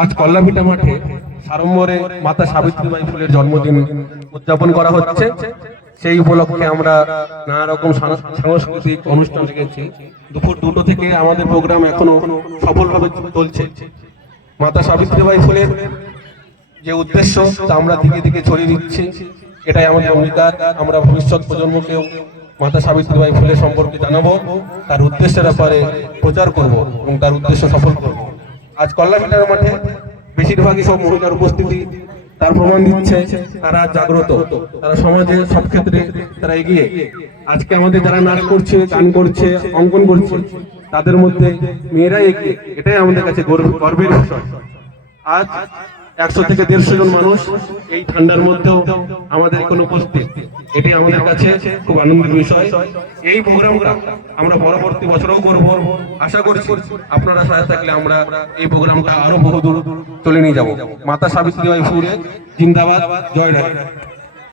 আজ কল্লাপিটা মাঠে সাড়ম্বরে মাতা সাবিত্রীবাই ফুলের জন্মদিন উদযাপন করা হচ্ছে। সেই উপলক্ষে আমরা নানা রকম সাংস্কৃতিক অনুষ্ঠান রেখেছি। দুপুর দুটো থেকে আমাদের প্রোগ্রাম এখনও সফলভাবে চলছে। মাতা সাবিত্রীবাই ফুলের যে উদ্দেশ্য, তা আমরা দিকে দিকে ছড়িয়ে দিচ্ছি। এটাই আমাদের অঙ্গীকার। আমরা ভবিষ্যৎ প্রজন্মকেও মাতা সাবিত্রীবাই ফুলের সম্পর্কে জানাব। তার উদ্দেশ্যের ব্যাপারে প্রচার করব এবং তার উদ্দেশ্য সফল করব। আজ কল্যাণীটার মাঠে বেশিরভাগই সব মহিলার উপস্থিতি তার প্রমাণ দিচ্ছে, তারা জাগ্রত, তারা সমাজে সব ক্ষেত্রে তারা এগিয়ে। আজকে আমাদের যারা নাচ করছে, গান করছে, অঙ্কন করছে, তাদের মধ্যে মেয়েরাই এগিয়ে। এটাই আমাদের কাছে গর্ব- গর্বের বিষয়। আজ একশো থেকে দেড়শো জন মানুষ এই ঠান্ডার মধ্যেও আমাদের এখন উপস্থিত। এটি আমাদের কাছে খুব আনন্দের বিষয়। এই প্রোগ্রামটা আমরা পরবর্তী বছরও করব। আশা করছি আপনারা সাথে থাকলে আমরা এই প্রোগ্রামটা আরও বহুদূর চলে নিয়ে যাব। মাতা সাবিত্রী বাই ফুলে, জিন্দাবাদ, জয় রায়